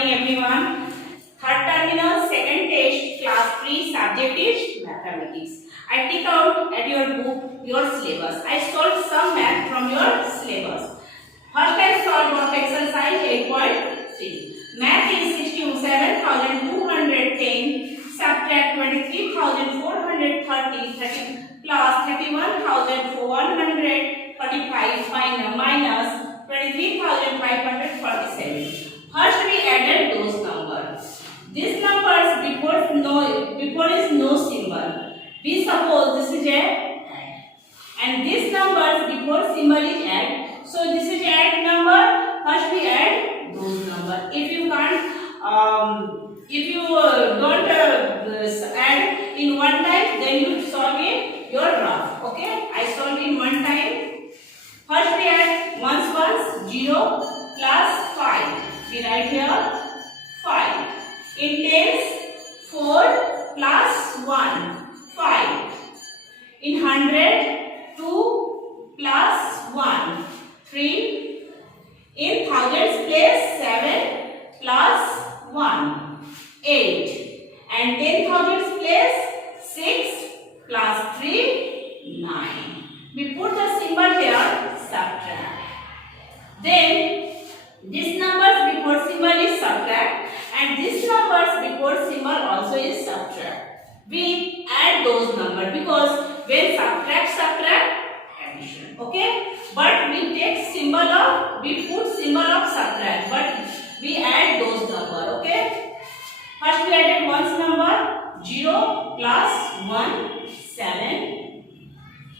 morning everyone. Third terminal second test class 3 subject is mathematics. I take out at your book your syllabus. I solved some math from your syllabus. First I solved of exercise 8.3. Math is 67,210 subtract 23,430 plus 31,145 minus 23,547. First we added those numbers. These numbers before is no symbol. We suppose this is a add, and these numbers before symbol is add. So this is add number. First we add those numbers. If you can't, if you don't add in one time, then you solve in your graph. Okay, I solved in one time. First we add ones 0 plus 5. We write here 5. In tens 4 plus 1 5. In 100 2 plus 1 3. In thousands place 7 plus 1 8. And 10,000s place 6 plus 3 9. We put the symbol here subtract. Then this numbers before symbol is subtract, and this numbers before symbol also is subtract. We add those numbers because when subtract addition. Okay, but we take symbol of, we put symbol of subtract, but we add those number. Okay, first we added ones number 0 plus 1 7.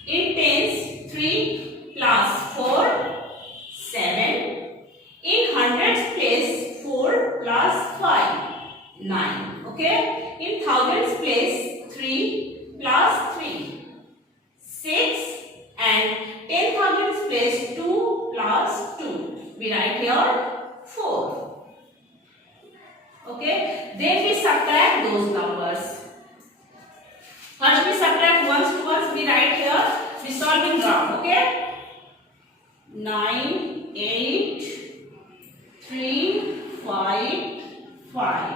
In tens 3 plus 4 7. In hundreds place 4 plus 5 9. Okay, in thousands place 3 plus 3 6. And 10,000s place 2 plus 2. We write here 4. Okay, then we subtract those numbers. First we subtract ones to ones. We write here, we solve in graph. Okay, 9 8 3 5 5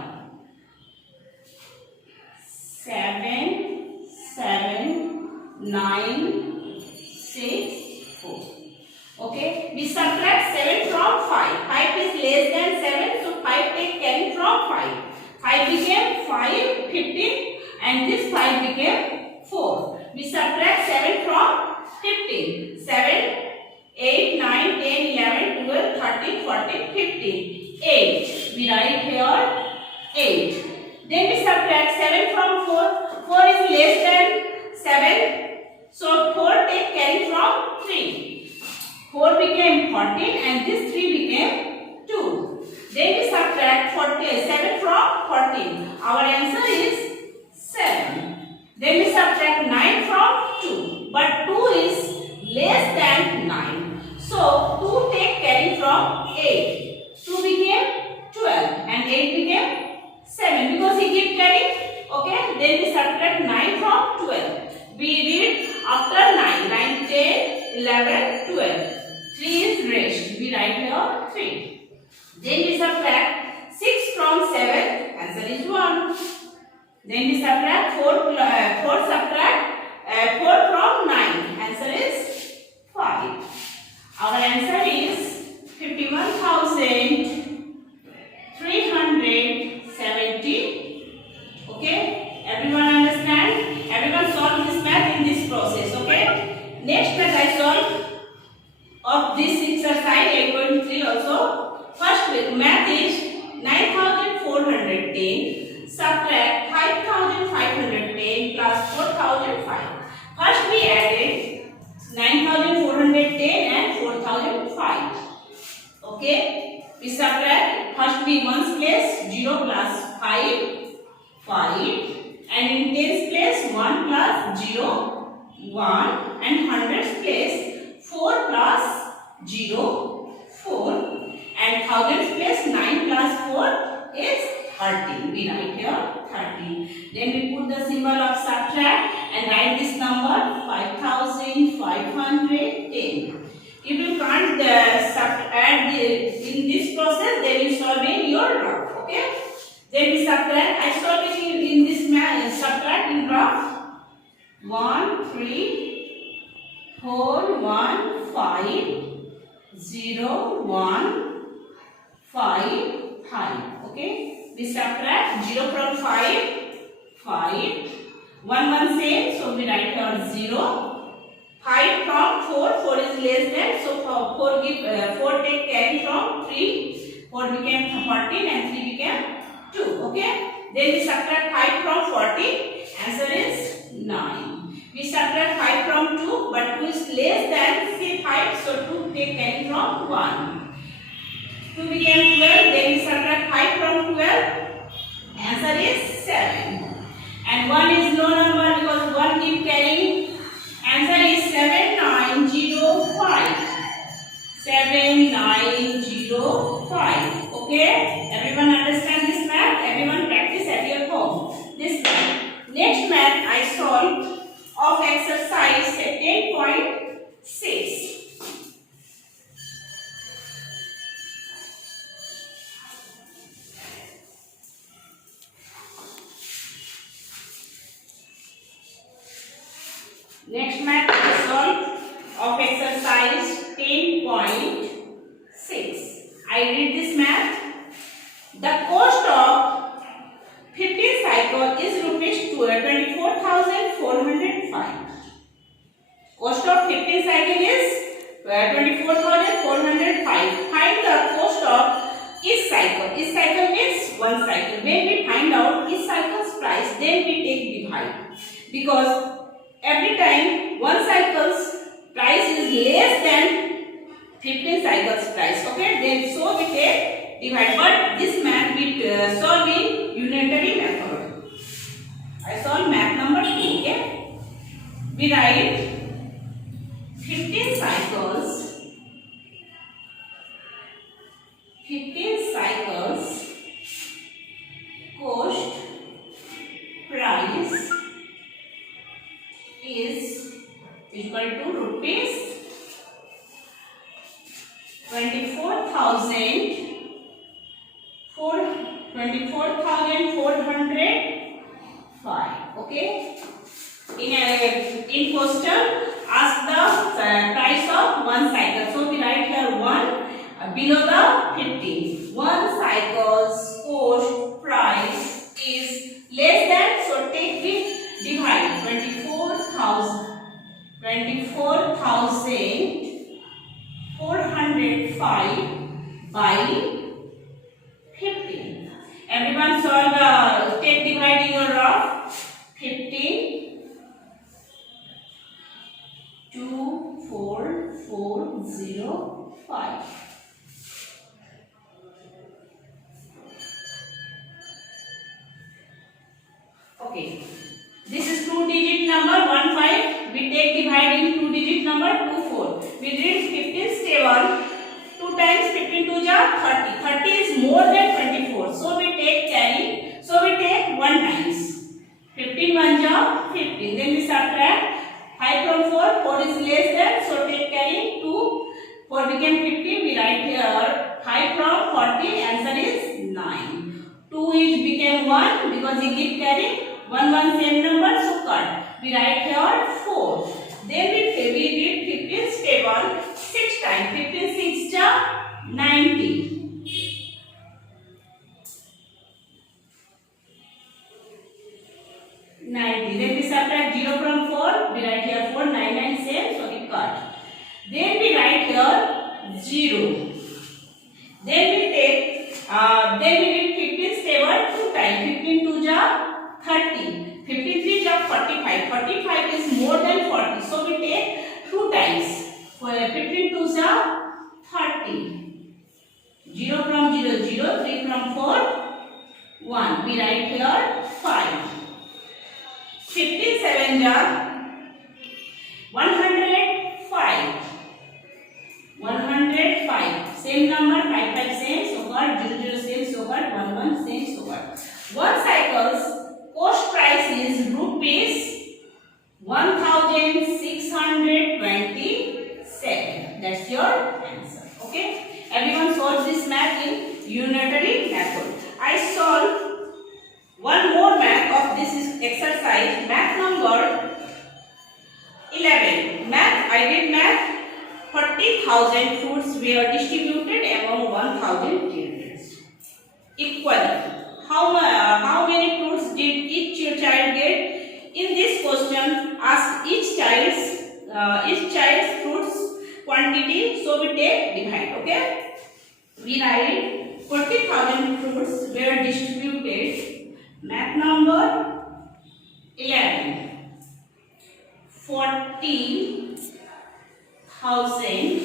7 7 9 6 4. Okay, we subtract 7 from 5. 5 is less than 7, so 5 take carry from 5. 5 became 5 15, and this 5 became 4. We subtract 7 from 15. 7 8 9 10 11 12 13 14 15 8. We write here 8. Then we subtract 7 from 4. 4 is less than 7, so 4 take carry from 3. 4 became 14, and this 3 became 2. Then we subtract 7 from 14. Our answer is 7. Then we subtract 9 from 2. But 2 is less than 9. So 2 take carry from 8. 2 became 12, and 8 became 7 because he keep carrying. Okay, then we subtract 9 from 12. We read after 9, 9, 10, 11, 12. 3 is rest. We write here 3. Then we subtract 6 from 7. Answer is 1. Then we subtract 4 from 9. Answer is 5. Our answer is 51,370. Okay, everyone understand? Everyone solve this math in this process. Okay, next math I solve of this exercise 8.3 also. First math is 9,410 subtract 5,510 plus 4,005. First we added 9,410 and 4,005. Okay, we subtract. First we ones place 0 plus 5 and in tens place 1 plus 0 1, and hundreds place 4 plus 0 4, and thousands place 9 plus 4 is 13. We write here 13. Then we put the symbol of subtract and write this number 5,510. If you can't add in this process, then you solve in your graph. Then we subtract. I solve it in this subtract in graph. 1 3 4 1 5 0 1 5 5. Okay. We subtract 0 from 5 5. 1 same, so we write here 0. 5 from 4 is less than, so 4 take carry from 3. 4 became 14 and 3 became 2. Okay. Then we subtract 5 from 40. Answer is 9. We subtract 5 from 2, but 2 is less than say 5, so 2 take carry from 1. 2 became 12. Then we subtract 5 from 12. Answer is 7. And 1 is no number because 1 keep carrying. Answer is 7905. 7905. Okay? Everyone understand this math? Everyone practice at your home. This math. Next math I solved of exercise 10.6. Next math I solved of exercise 10.6. I read this math. The cost of 15 cycle is rupees 24,405. Cost of 15 cycle is 24,405. Find the cost of each cycle. Each cycle means one cycle. When we find out each cycle's price, then we take divide. Because every time one cycle's price is less than 15 cycles price. Okay, then so we take divide. But this math we solve in unitary method. I solve math number 2. Okay, we write 15 cycles. 15 cycles cost price is equal to rupees 24,405. Okay. In question, ask the price of one cycle. So we write here 1 below the 15. One cycle's cost price is less than, so take the divide 24,405 by 15. Everyone solve take divide in your graph. 15 24405. Okay, this is 2-digit number 15. We take divide in 2-digit number 24. We read 15 stable. 2 times 15 to ja 30. 30 is more than 24. So we take carry. So we take 1 times. 15 1 ja 15. Then we subtract 5 from 4. 4 is less than. So take carry 2. 4 became 15. We write here 5 from 40. Answer is 9. 2 is became 1 because he keep carry. 1 same number, so cut. We write here 4. Then we read 15 stable 6 times. 15 6 ja 90. 90. Then we subtract 0 from 4. We write here 4. 9 same, so we cut. Then we write here 0. Then we take. Then we read 15 stable 2 times. 15 2 ja 30. 53 ja 45. 45 is more than 40. So we take 2 times. 15 2 ja 30. 0 from 0 0. 3 from 4 1. We write here 5. 15 7 ja 105. 105. Same number 5 5 same. So got 0 0 same. So got 1 1 same. So got. One cycle's cost price is rupees 1,627. That's your answer. Okay. Everyone solve this math in unitary method. I solve Math number 11. 40,000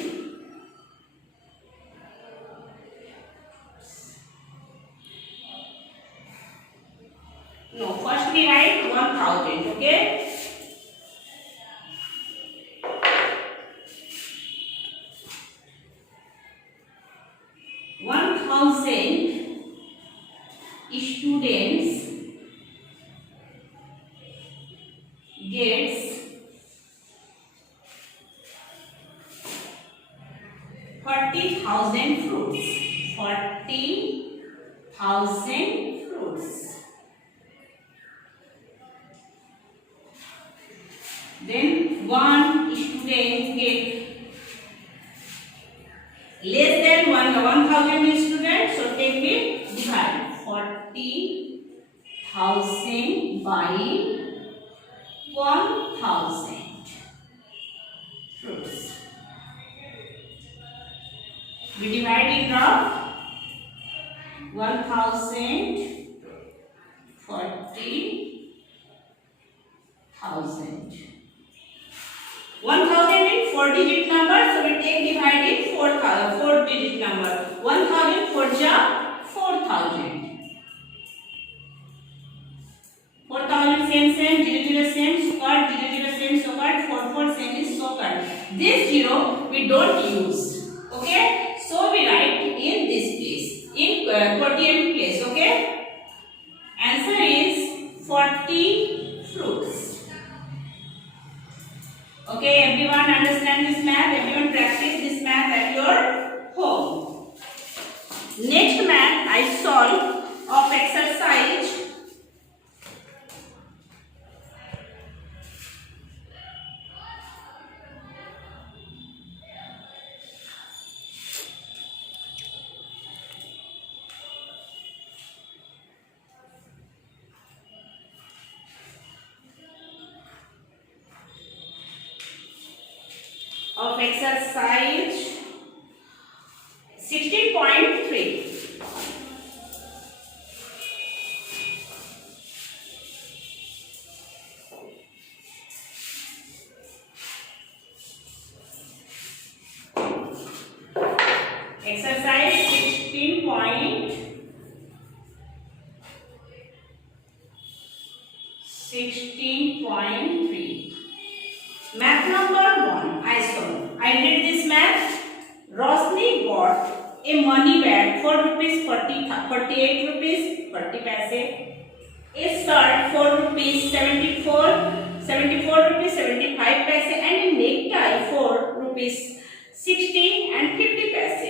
no, first we write 1,000, okay? Students gets 40,000 fruits. 40,000 fruits. Then one student get less than 1,000 students, so take it divide 40,000 by 1,000 fruits. We divide it up 1,000 40,000. 1,000 is 4-digit number, so we take divide it 4-digit number. 1,000 4 ja 4,000. 4,000 same, 0 same, so cut, 0 same, so cut, 4 same is so cut. This 0 we don't use, okay? So we write in this place, in quotient place, okay? Answer is 40 fruits. Okay, everyone understand this math? Everyone practice this math at your home. Next math I solve of exercise of exercise 16.3. Exercise 16.3. Math number 1. I did this math. Rosni bought a money bag for rupees 48 rupees 40 paise. A shirt for rupees 74 rupees 75 paise and a necktie for rupees 60 and 50 paise.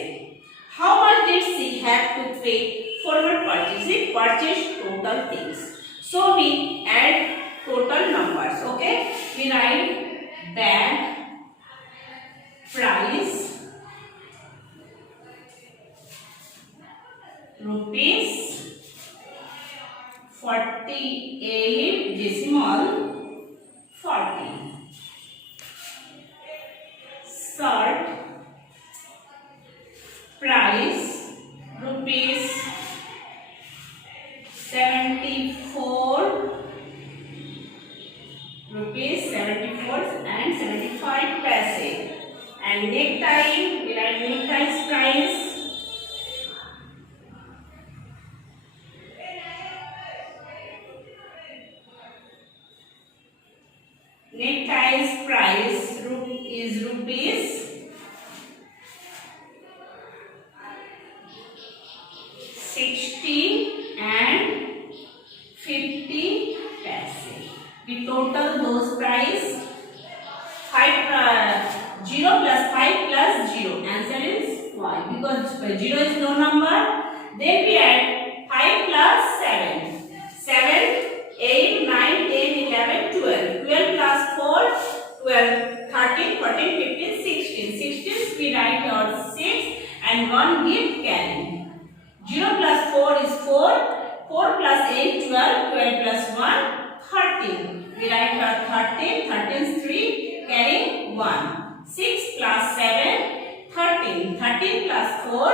How much did she have to pay for her purchase? She purchased total things. So we add total numbers. Okay, we write bag price rupees 48 decimal 40. Shirt price rupees 74 and 75 paise. And necktie, we write neckties price is rupees 60 and 50 paise. We total those price 0 plus 5 plus 0. Answer is 5 because 0 is no number. Then we add 5 plus 7. 7, 8, 9, 10, 11, 12. 12 plus 4, 12, 13, 14, 15, 16. 16 we write out 6 and 1 give carry. 0 plus 4 is 4. 4 plus 8, 12. 12 plus 1, 13. We write out 13. 13 is 3. Carry 1. 6 plus 7, 13. 13 plus 4,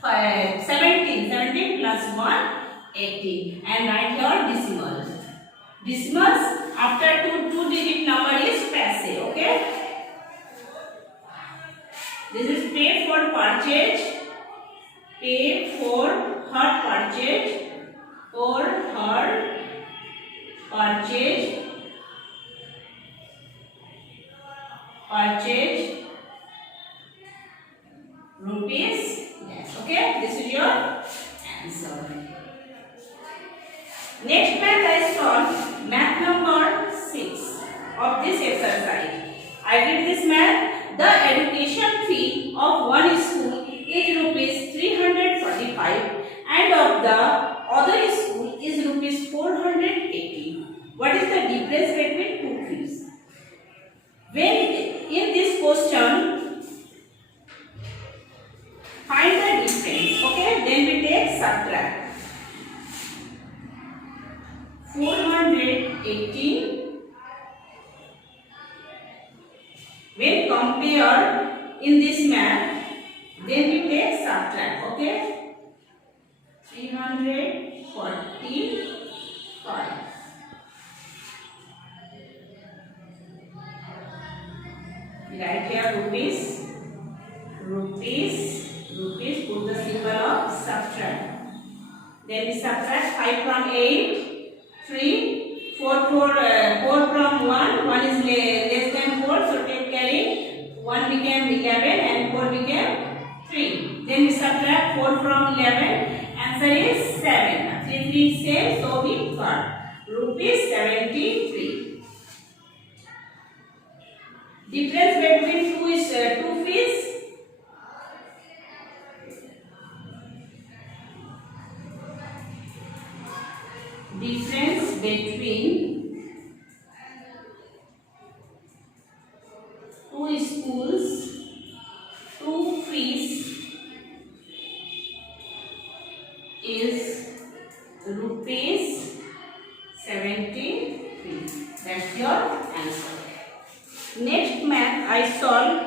17. 17 plus 1, 80. And write your decimal. Decimals after two-digit number is passe. Okay. This is pay for purchase. Pay for her purchase. For her purchase. Purchase rupees. Yes. Okay. This is your answer. Next math I solved math number 6 of this exercise. I did this math. The education fee of one school is rupees 345 and of the other school is rupees 480. What is the difference between two fees? When in this question find the difference. Okay, then we take subtract. 418 when compare in this math, then we take subtract. Okay, 345. We write here rupees, put the symbol of subtract. Then we subtract 5 from 8. 3, 4 from 1 is less than 4, so take carry, 1 became 11 and 4 became 3. Then we subtract 4 from 11, answer is 7. 3 3 same, so we got rupees 73. Difference between two fees. Difference between two schools, two fees is rupees 73. That's your answer. Next math I solve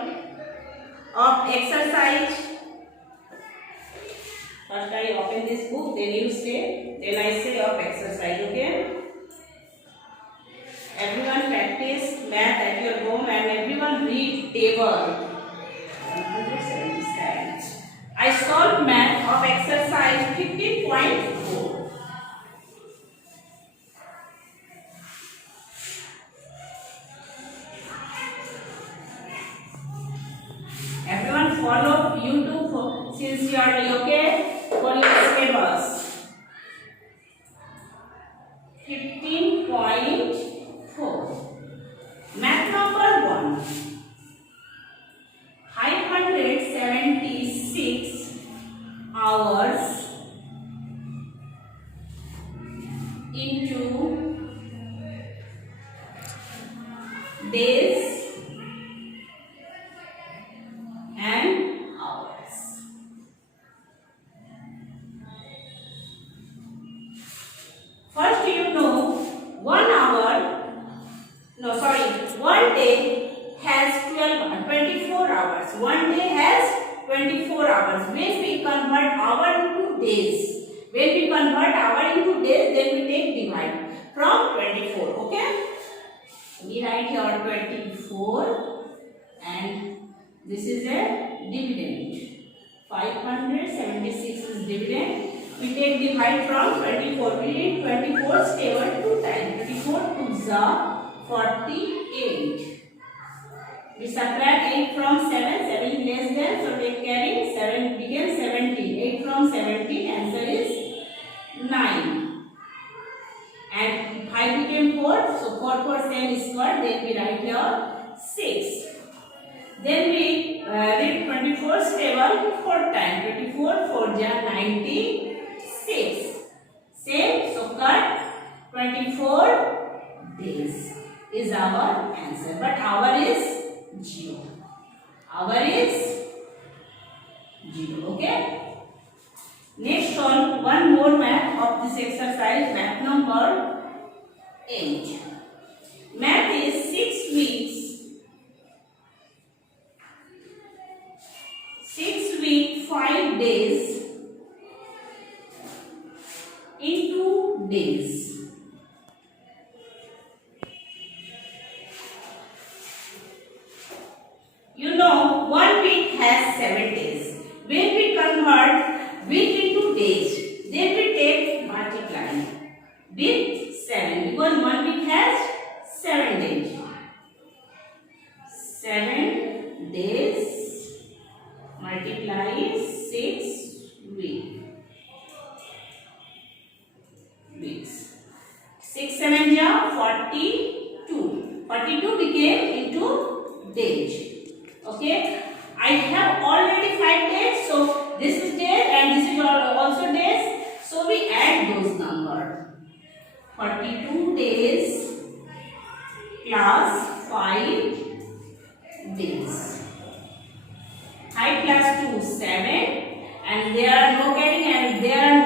of exercise. First I open this book, then you say, then I say of exercise, okay? Everyone practice math at your home and everyone read table. 177. I solved math of exercise 15.4. Everyone follow YouTube sincerely, okay? For your syllabus. 15.4. Math number 1. 576 hours into days and hours. First you know 1 day has 24 hours. 1 day has 24 hours. When we convert hour into days, then we take divide from 24. Okay? We write here 24 and this is a dividend. 576 is dividend. We take divide from 24. We need 24 stable 2 times. 24 2s are 48. We subtract 8 from 7. 7 is less than, so take carry. 7 becomes 17. 8 from 17, answer is 9. And 5 became 4, so 4 for 10 square. Then we write here 6. Then we read 24 stable 4 times. 24 4 is 96. Same, so cut 24 days is our answer. But hour is 0. Hour is 0. Okay. Next solve one more math of this exercise. Math number 8. Math is 6 weeks. 6 weeks 5 days into days. You know, 1 week has 7 days. When we convert week into days, then we take multiply with 7 because 1 week has 7 days. 7 days multiply 6 weeks. 6 7 ja 42. 42 became into days. Okay, I have already 5 days, so this is days and this is also days. So we add those numbers. 42 days plus 5 days. 5 plus 2 7, and there are no carrying and there are